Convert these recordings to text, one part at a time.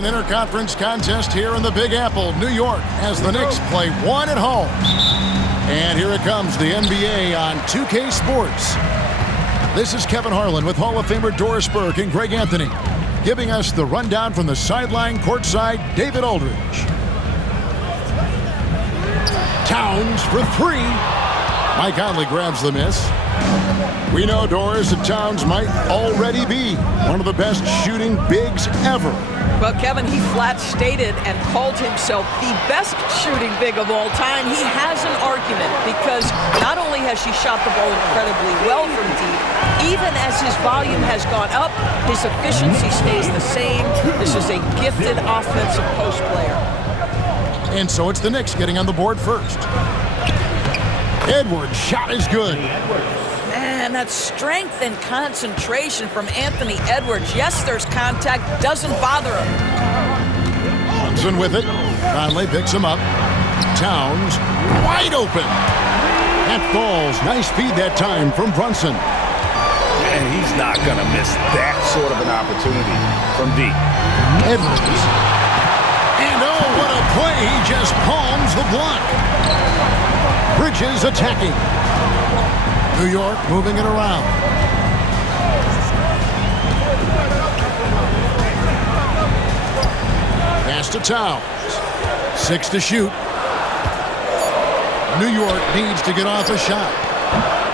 An interconference contest here in the Big Apple, New York, as the Knicks play one at home. And here it comes, the NBA on 2K Sports. This is Kevin Harlan with Hall of Famer Doris Burke and Greg Anthony, giving us the rundown from the sideline courtside, David Aldridge. Towns for three. Mike Conley grabs the miss. We know, Doris, that Towns might already be one of the best shooting bigs ever. Well, Kevin, he flat stated and called himself the best shooting big of all time. He has an argument because not only has she shot the ball incredibly well from deep, even as his volume has gone up, his efficiency stays the same. This is a gifted offensive post player. And so it's the Knicks getting on the board first. Edwards' shot is good. Man, that strength and concentration from Anthony Edwards. Yes, there's contact, doesn't bother him. Brunson with it. Conley picks him up. Towns wide open. That falls. Nice feed that time from Brunson. And he's not going to miss that sort of an opportunity from deep. Edwards. And oh, what a play. He just palms the block. Bridges attacking. New York moving it around. Pass to Towns. 6 to shoot. New York needs to get off a shot.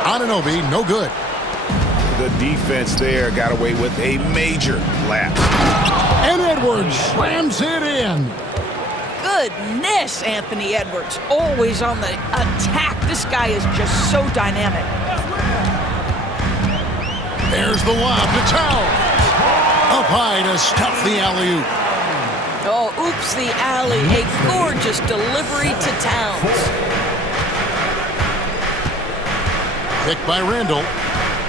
Anunoby, no good. The defense there got away with a major lapse. And Edwards slams it in. Goodness, Anthony Edwards, always on the attack. This guy is just so dynamic. There's the lob to Towns. Up high to stuff the alley-oop. Oh, oops, the alley. A gorgeous delivery to Towns. Picked by Randall.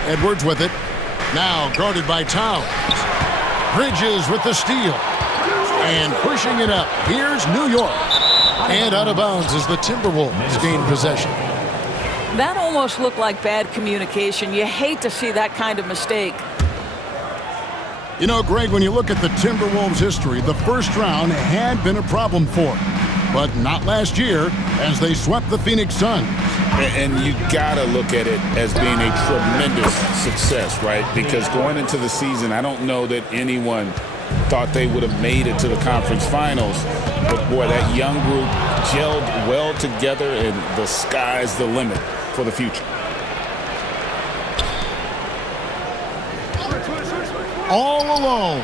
Edwards with it. Now guarded by Towns. Bridges with the steal. And pushing it up. Here's New York. And out of bounds as the Timberwolves gain possession. That almost looked like bad communication. You hate to see that kind of mistake. You know, Greg, when you look at the Timberwolves' history, the first round had been a problem for them. But not last year, as they swept the Phoenix Suns. And you got to look at it as being a tremendous success, right? Because going into the season, I don't know that anyone thought they would have made it to the conference finals. But, boy, that young group gelled well together, and the sky's the limit for the future. All alone.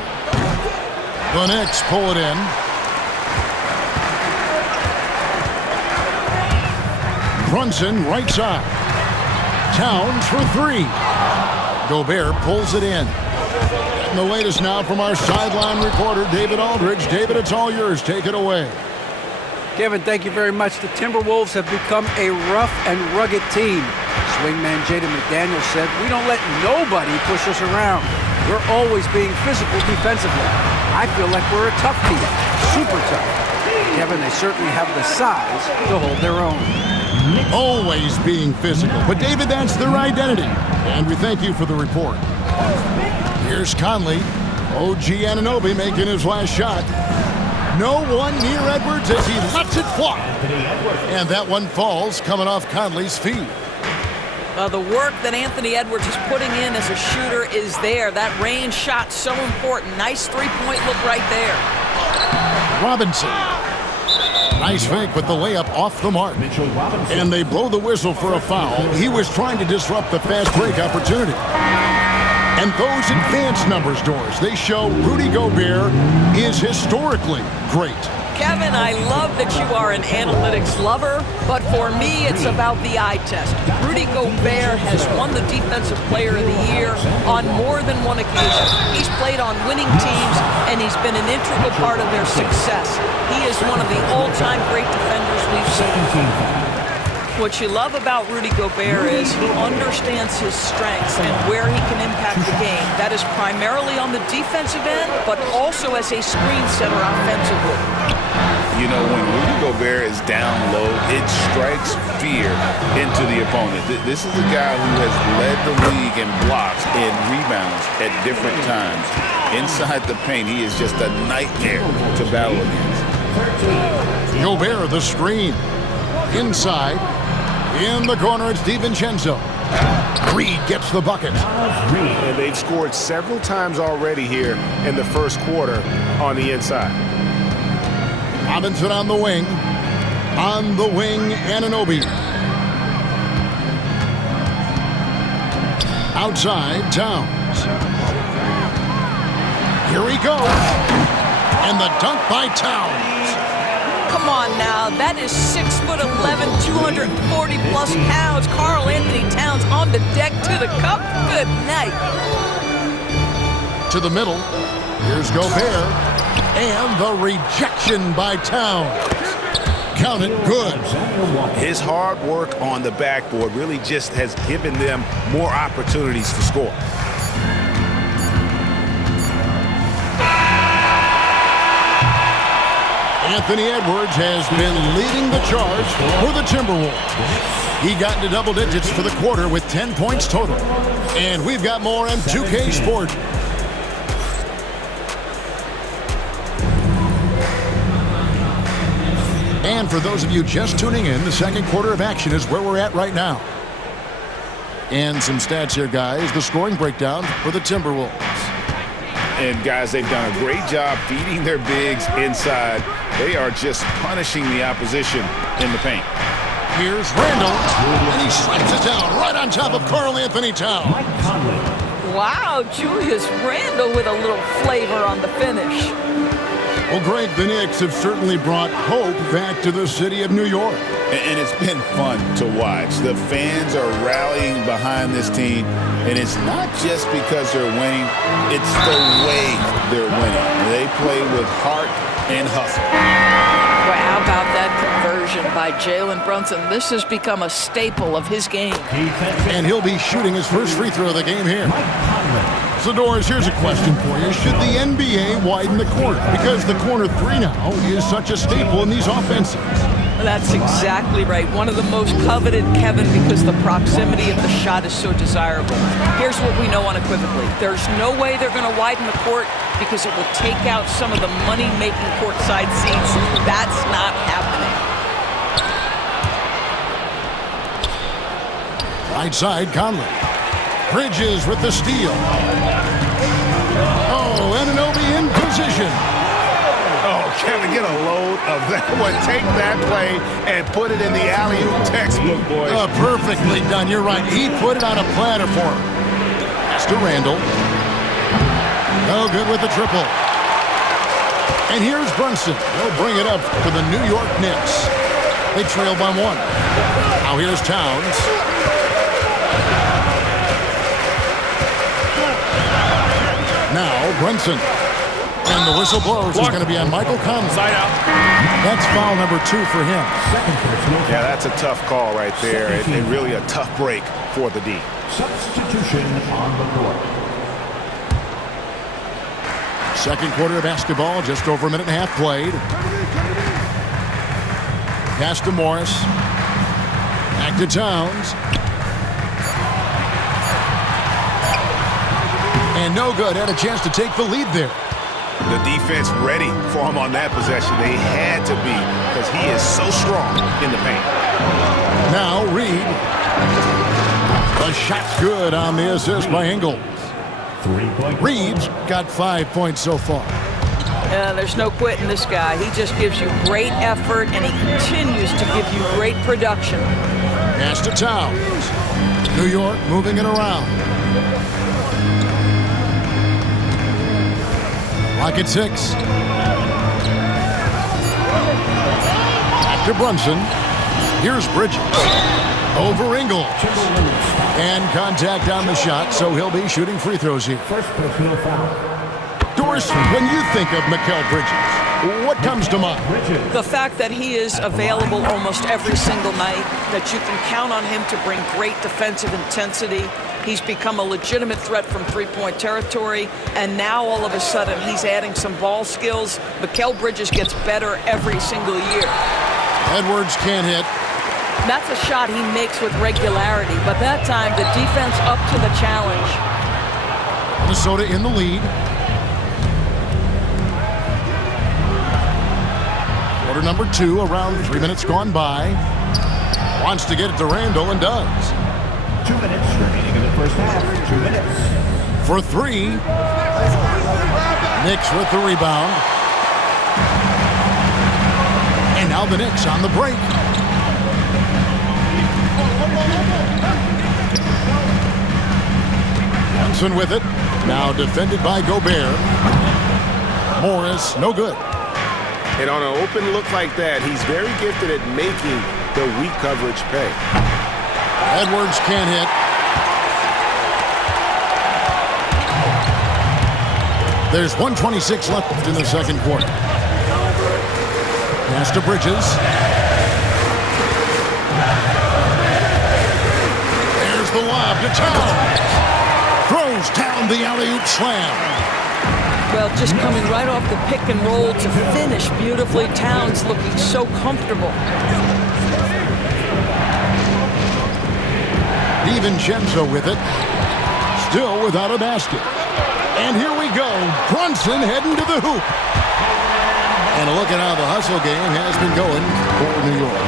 The Knicks pull it in. Brunson right side. Towns for three. Gobert pulls it in. And the latest now from our sideline reporter, David Aldridge. David, it's all yours. Take it away. Kevin, thank you very much. The Timberwolves have become a rough and rugged team. Swingman Jaden McDaniels said, "We don't let nobody push us around. We're always being physical defensively. I feel like we're a tough team, super tough." Kevin, they certainly have the size to hold their own. Always being physical. But, David, that's their identity. And we thank you for the report. Here's Conley. OG Anunoby making his last shot. No one near Edwards as he lets it fly. And that one falls coming off Conley's feet. The work that Anthony Edwards is putting in as a shooter is there. That range shot so important. Nice three-point look right there. Robinson. Nice fake with the layup off the mark. And they blow the whistle for a foul. He was trying to disrupt the fast break opportunity. And those advanced numbers, Doris, they show Rudy Gobert is historically great. Kevin, I love that you are an analytics lover, but for me, it's about the eye test. Rudy Gobert has won the Defensive Player of the Year on more than one occasion. He's played on winning teams, and he's been an integral part of their success. He is one of the all-time great defenders we've seen. What you love about Rudy Gobert is he understands his strengths and where he can impact the game. That is primarily on the defensive end, but also as a screen setter offensively. You know, when Rudy Gobert is down low, it strikes fear into the opponent. This is a guy who has led the league in blocks and rebounds at different times. Inside the paint, he is just a nightmare to battle against. Gobert, the screen. Inside. In the corner, it's DiVincenzo. Reed gets the bucket. And they've scored several times already here in the first quarter on the inside. Robinson on the wing. On the wing, Anunoby. Outside, Towns. Here he goes. And the dunk by Towns. Come on now, that is 6'11", 240-plus pounds. Karl Anthony Towns on the deck to the cup. Good night. To the middle. Here's Gobert. And the rejection by Towns. Count it, good. His hard work on the backboard really just has given them more opportunities to score. Anthony Edwards has been leading the charge for the Timberwolves. He got into double digits for the quarter with 10 points total. And we've got more on 2K Sport. And for those of you just tuning in, the second quarter of action is where we're at right now. And some stats here, guys. The scoring breakdown for the Timberwolves. And, guys, they've done a great job feeding their bigs inside. They are just punishing the opposition in the paint. Here's Randall, and he slaps it down right on top of Karl Anthony Towns. Wow, Julius Randle with a little flavor on the finish. Well, Greg, the Knicks have certainly brought hope back to the city of New York. And it's been fun to watch. The fans are rallying behind this team, and it's not just because they're winning, it's the way they're winning. They play with heart and hustle. Well, how about that conversion by Jalen Brunson? This has become a staple of his game. And he'll be shooting his first free throw of the game here. So, Doris, here's a question for you. Should the NBA widen the corner? Because the corner three now is such a staple in these offenses. That's exactly right. One of the most coveted, Kevin, because the proximity of the shot is so desirable. Here's what we know unequivocally. There's no way they're going to widen the court because it will take out some of the money-making courtside seats. That's not happening. Right side, Conley. Bridges with the steal. Oh, Anunoby in position. Oh, Kevin, get a load of that one. Take that play and put it in the alley-oop textbook, boys. Perfectly done. You're right. He put it on a platter for him. Pass to Randall. No good with the triple. And here's Brunson. They'll bring it up to the New York Knicks. They trail by one. Now here's Towns. Now Brunson. And the whistle blows. It's going to be on Michael Conley. Side out. That's foul number 2 for him. Yeah, that's a tough call right there, and really a tough break for the D. Substitution on the court. Second quarter of basketball, just over a minute and a half played. Pass to Morris. Back to Towns. And no good. Had a chance to take the lead there. The defense ready for him on that possession. They had to be because he is so strong in the paint. Now Reed. The shot's good on the assist by Ingles. 3-point. Reed's got 5 points so far. Yeah, there's no quitting this guy. He just gives you great effort, and he continues to give you great production. Pass to Towns. New York moving it around. Clock at 6. Back to Brunson. Here's Bridges. Over Ingles. And contact on the shot, so he'll be shooting free throws here. First personal foul. Doris, when you think of Mikal Bridges, What comes to mind? The fact that he is available almost every single night, that you can count on him to bring great defensive intensity. He's become a legitimate threat from three-point territory, and now all of a sudden he's adding some ball skills. Mikal Bridges gets better every single year. Edwards can't hit. That's a shot he makes with regularity, but that time the defense up to the challenge. Minnesota in the lead. Quarter number 2, around 3 minutes gone by. Wants to get it to Randall and does. 2 minutes remaining in the first half. 2 minutes. For 3. Knicks with the rebound. And now the Knicks on the break. Johnson with it. Now defended by Gobert. Morris, no good. And on an open look like that, he's very gifted at making the weak coverage pay. Edwards can't hit. There's 1:26 left in the second quarter. Pass to Bridges. There's the lob to Towns. Throws down the alley-oop slam. Well, just coming right off the pick and roll to finish beautifully. Towns looking so comfortable. DiVincenzo with it. Still without a basket. And here we go. Brunson heading to the hoop. And a look at how the hustle game has been going for New York.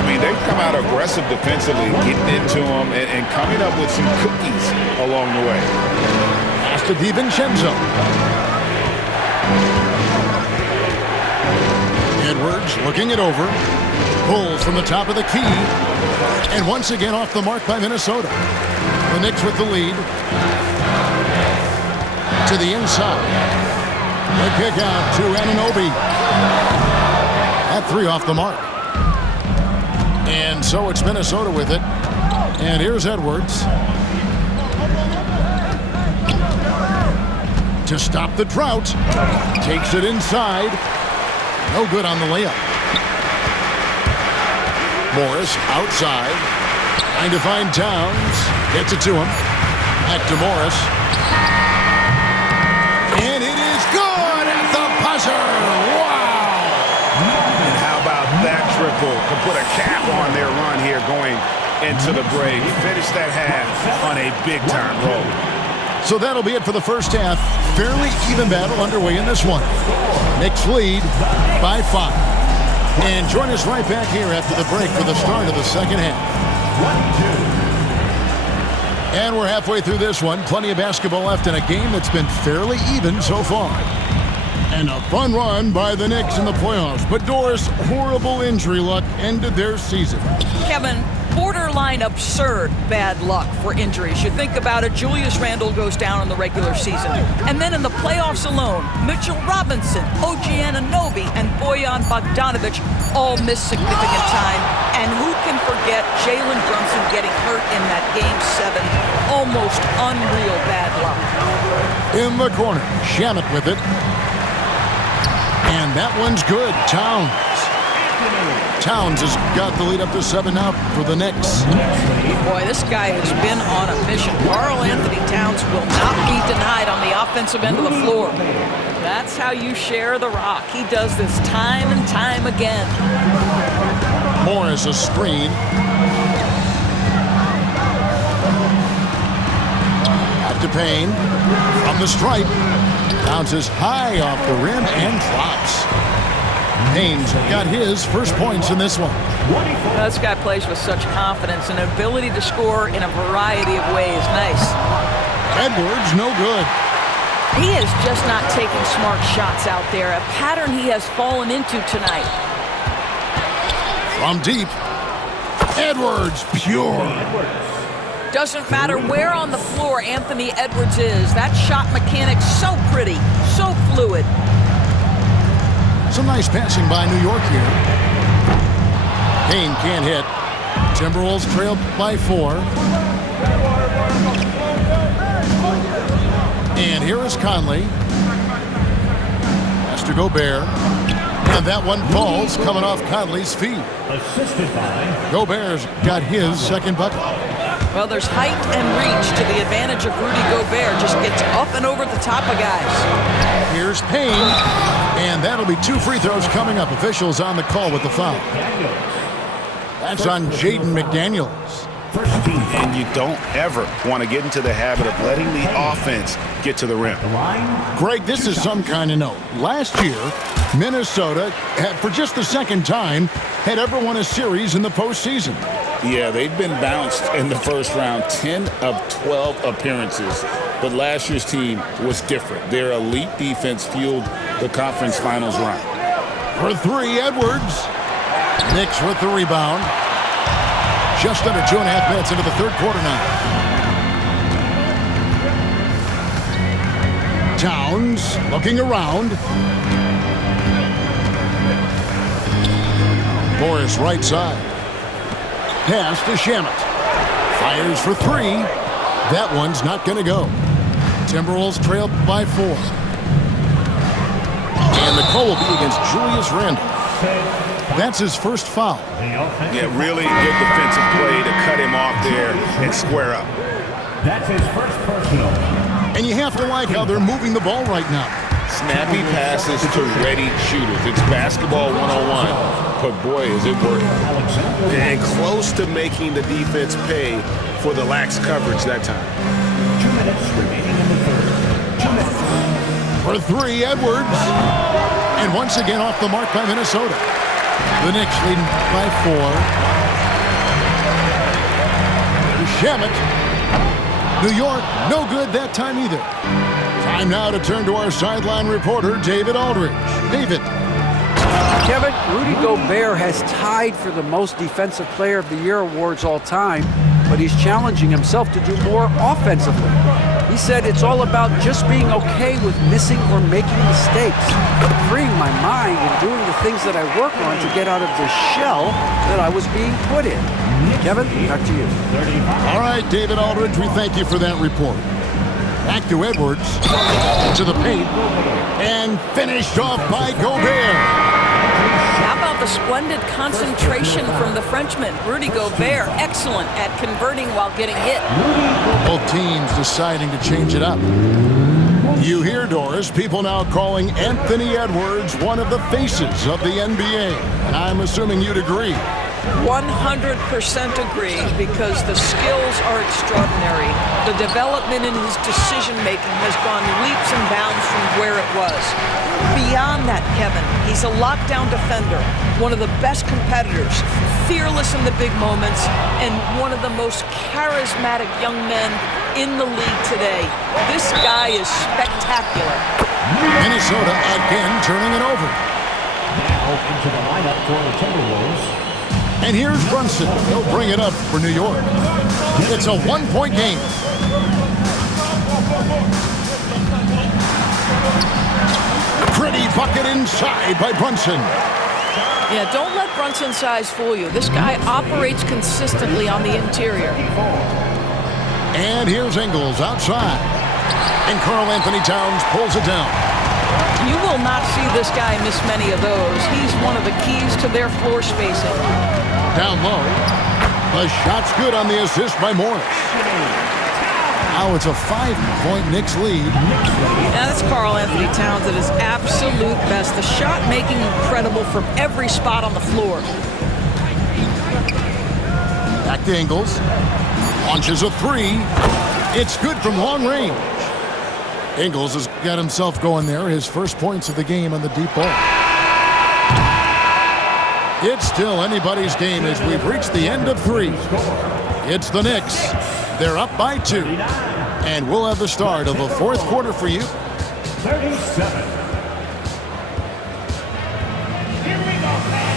I mean, they've come out aggressive defensively, getting into them and coming up with some cookies along the way. Pass to DiVincenzo. Edwards looking it over. Pulls from the top of the key. And once again off the mark by Minnesota. The Knicks with the lead. To the inside. The kick out to Anunoby. That 3 off the mark. And so it's Minnesota with it. And here's Edwards. To stop the drought. Takes it inside. No good on the layup. Morris outside. Trying to find Towns. Gets it to him. Back to Morris. And it is good at the buzzer. Wow! And how about that triple to put a cap on their run here going into the break. Finish that half on a big-time roll. So that'll be it for the first half. Fairly even battle underway in this one. Knicks lead by 5. And join us right back here after the break for the start of the second half. And we're halfway through this one. Plenty of basketball left in a game that's been fairly even so far. And a fun run by the Knicks in the playoffs. But Doris, horrible injury luck ended their season. Kevin, borderline absurd bad luck for injuries. You think about it, Julius Randle goes down in the regular season. And then in the playoffs alone, Mitchell Robinson, OG Anunoby, and Bojan Bogdanovic all miss significant time. And who can forget Jalen Brunson getting hurt in that Game 7? Almost unreal bad luck. In the corner, Shamet with it. And that one's good. Towns has got the lead up to 7 now for the Knicks. Boy, this guy has been on a mission. Karl-Anthony Towns will not be denied on the offensive end of the floor. That's how you share the rock. He does this time and time again. Morris a screen. Back to Payne. From the stripe. Bounces high off the rim and drops. Payne's got his first points in this one. This guy plays with such confidence and ability to score in a variety of ways. Nice. Edwards, no good. He is just not taking smart shots out there, a pattern he has fallen into tonight. From deep, Edwards, pure. Doesn't matter where on the floor Anthony Edwards is. That shot mechanic's so pretty, so fluid. Some nice passing by New York here. Payne can't hit. Timberwolves trail by 4. And here is Conley. Pass to Gobert. And that one falls coming off Conley's feet. Assisted by Gobert's got his second bucket. Well, there's height and reach to the advantage of Rudy Gobert. Just gets up and over the top of guys. Here's Payne. And that'll be 2 free throws coming up. Officials on the call with the foul. That's on Jaden McDaniels. first team. And you don't ever want to get into the habit of letting the offense get to the rim. The line. Greg, this is some kind of note. Last year, Minnesota had, for just the second time, had ever won a series in the postseason. Yeah, they've been bounced in the first round, 10 of 12 appearances. But last year's team was different. Their elite defense fueled the conference finals run. For 3, Edwards. Knicks with the rebound. Just under 2.5 minutes into the third quarter now. Towns looking around. Morris right side. Pass to Shamet. Fires for 3. That one's not going to go. Timberwolves trail by 4. And the call will be against Julius Randle. That's his first foul. Yeah, really good defensive play to cut him off there and square up. That's his first personal. And you have to like how they're moving the ball right now. Snappy passes to ready shooters. It's basketball 101. But boy, is it working. And close to making the defense pay for the lax coverage that time. 2 minutes remaining in the third. 2 minutes. For 3, Edwards. And once again off the mark by Minnesota. The Knicks leading by 4. Shamet. New York, no good that time either. Time now to turn to our sideline reporter, David Aldridge. David. Kevin, Rudy Gobert has tied for the most Defensive Player of the Year awards all time, but he's challenging himself to do more offensively. He said it's all about just being okay with missing or making mistakes, freeing my mind and doing the things that I work on to get out of the shell that I was being put in. Kevin, back to you. 35. All right, David Aldridge, we thank you for that report. Back to Edwards, to the paint, and finished off by Gobert. How about the splendid concentration from the Frenchman? Rudy Gobert, excellent at converting while getting hit. Both teams deciding to change it up. You hear, Doris, people now calling Anthony Edwards one of the faces of the NBA. And I'm assuming you'd agree. 100% agree, because the skills are extraordinary. The development in his decision-making has gone leaps and bounds from where it was. Beyond that, Kevin, he's a lockdown defender, one of the best competitors, fearless in the big moments, and one of the most charismatic young men in the league today. This guy is spectacular. Minnesota again turning it over. Now into the lineup for the Timberwolves. And here's Brunson. He'll bring it up for New York. It's a 1-point game. Pretty bucket inside by Brunson. Yeah, don't let Brunson's size fool you. This guy operates consistently on the interior. And here's Ingles outside. And Karl Anthony Towns pulls it down. You will not see this guy miss many of those. He's one of the keys to their floor spacing. Down low. The shot's good on the assist by Morris. Now it's a 5-point Knicks lead. Now that's Karl Anthony Towns at his absolute best. The shot making incredible from every spot on the floor. Back to Ingles. Launches a 3. It's good from long range. Ingles has got himself going there. His first points of the game on the deep ball. It's still anybody's game as we've reached the end of 3. It's the Knicks. They're up by 2. And we'll have the start of the fourth quarter for you. 37.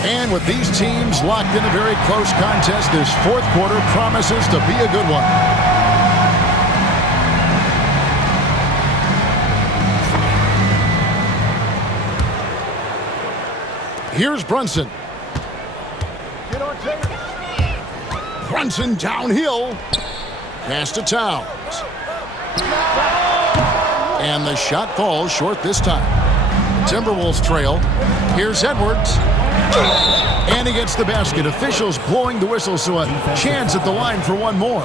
And with these teams locked in a very close contest, this fourth quarter promises to be a good one. Here's Brunson. Brunson downhill. Pass to Towns. And the shot falls short this time. Timberwolves trail. Here's Edwards. And he gets the basket. Officials blowing the whistle, so a chance at the line for one more.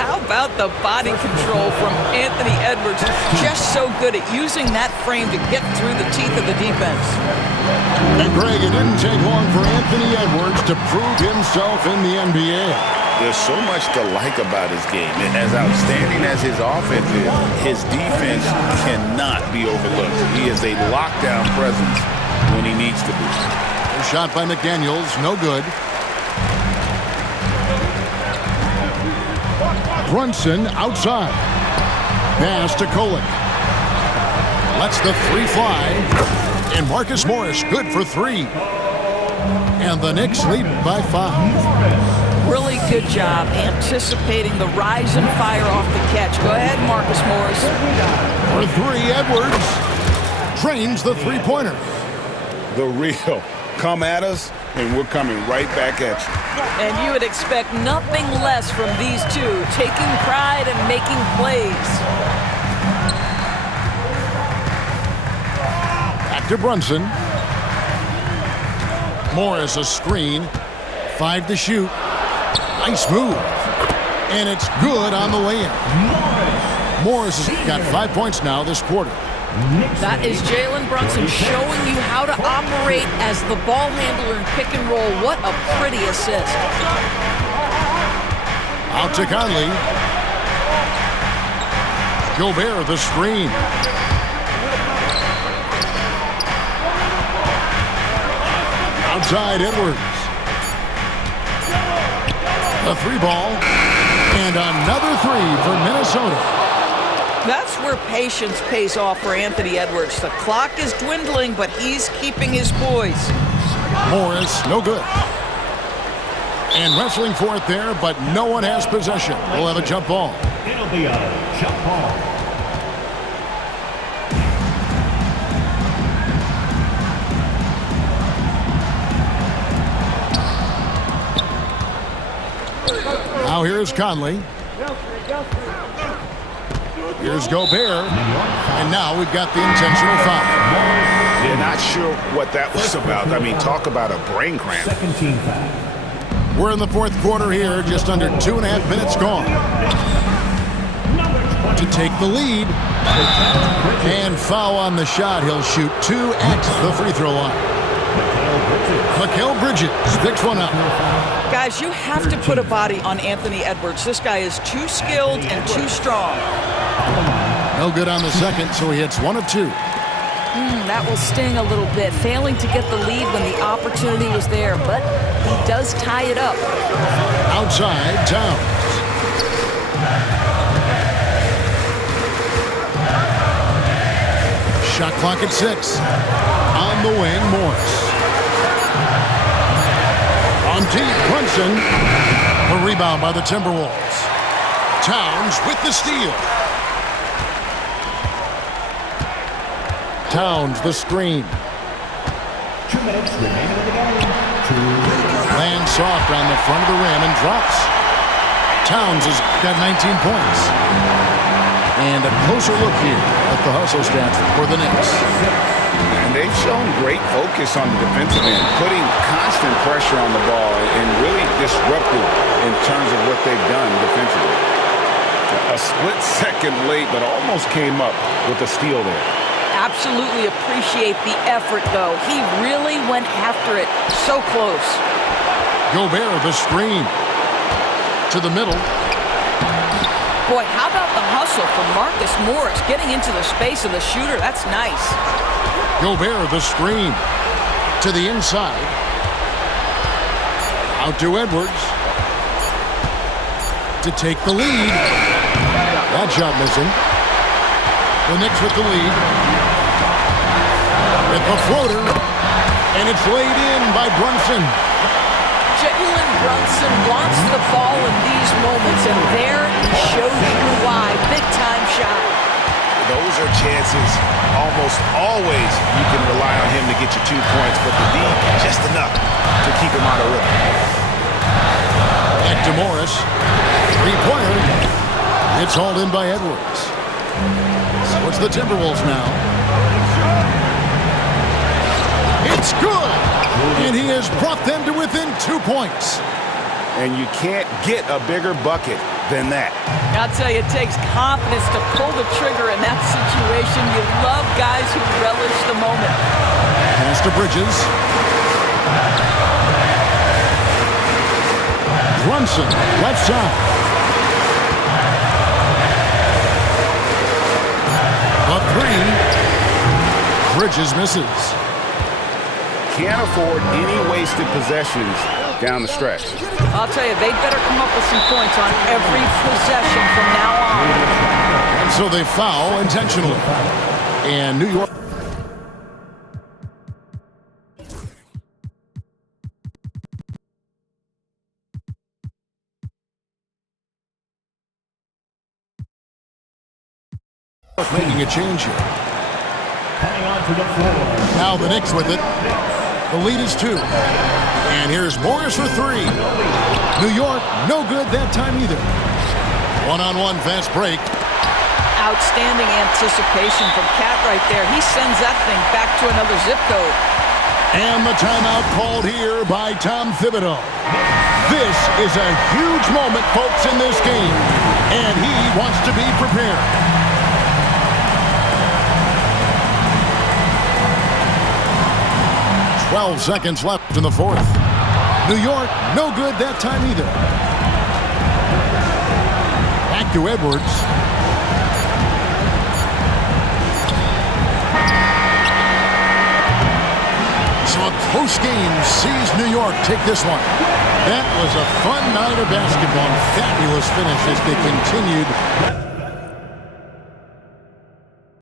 How about the body control from Anthony Edwards? Just so good at using that frame to get through the teeth of the defense. And Greg, it didn't take long for Anthony Edwards to prove himself in the NBA. There's so much to like about his game. And as outstanding as his offense is, his defense cannot be overlooked. He is a lockdown presence when he needs to be. A shot by McDaniels, no good. Brunson outside. Pass to Kolek. Lets the three fly. And Marcus Morris, good for three. And the Knicks lead by 5. Really good job anticipating the rise and fire off the catch. Go ahead, Marcus Morris. For three, Edwards drains the three-pointer. The real. Come at us, and we're coming right back at you. And you would expect nothing less from these two, taking pride and making plays. Back to Brunson. Morris a screen. 5 to shoot. Nice move. And it's good on the way in. Morris has got 5 points now this quarter. That is Jalen Brunson showing you how to operate as the ball handler in pick and roll. What a pretty assist. Out to Conley. Gobert the screen. Outside Edwards. A three ball. And another three for Minnesota. That's where patience pays off for Anthony Edwards. The clock is dwindling, but he's keeping his poise. Morris, no good. And wrestling for it there, but no one has possession. We'll have a jump ball. It'll be a jump ball. Now here's Conley. Here's Gobert. And now we've got the intentional foul. Yeah, not sure what that was about. I mean, talk about a brain cramp. Second team foul. We're in the fourth quarter here, just under 2.5 minutes gone. To take the lead. And foul on the shot. He'll shoot 2 at the free throw line. Mikal Bridges picks one up. Guys, you have to put a body on Anthony Edwards. This guy is too skilled and too strong. No good on the second, so he hits 1 of 2. That will sting a little bit, failing to get the lead when the opportunity was there, but he does tie it up. Outside, Towns. Shot clock at 6. On the wing, Morris. On deep, Brunson. A rebound by the Timberwolves. Towns with the steal. Towns, the screen. 2 minutes remaining in the game. Lands soft on the front of the rim and drops. Towns has got 19 points. And a closer look here at the hustle stats for the Knicks. And they've shown great focus on the defensive end, putting constant pressure on the ball and really disruptive in terms of what they've done defensively. A split second late, but almost came up with a steal there. Absolutely appreciate the effort, though. He really went after it. So close. Gobert, the screen. To the middle. Boy, how about the hustle from Marcus Morris getting into the space of the shooter? That's nice. Gobert, the screen. To the inside. Out to Edwards. To take the lead. That shot missing. The Knicks with the lead. With the floater. And it's laid in by Brunson. Jalen Brunson wants the ball in these moments, and there he shows you why. Big-time shot. Those are chances almost always you can rely on him to get you 2 points, but the D, just enough to keep him out of rhythm. Back to Morris. Three-pointer. It's hauled in by Edwards. So it's the Timberwolves now. It's good! And he has brought them to within 2 points. And you can't get a bigger bucket than that. I'll tell you, it takes confidence to pull the trigger in that situation. You love guys who relish the moment. Pass to Bridges. Brunson, left side. A three. Bridges misses. Can't afford any wasted possessions down the stretch. I'll tell you, they'd better come up with some points on every possession from now on. And so they foul intentionally. And New York. Making a change here. Coming onto the floor. Now the Knicks with it. The lead is 2. And here's Morris for 3. New York, no good that time either. One-on-one fast break. Outstanding anticipation from Cat right there. He sends that thing back to another zip code. And the timeout called here by Tom Thibodeau. This is a huge moment, folks, in this game. And he wants to be prepared. "12 seconds left in the fourth. New York, no good that time either. Back to Edwards. So a close game sees New York take this one. That was a fun night of basketball. Fabulous finish as they continued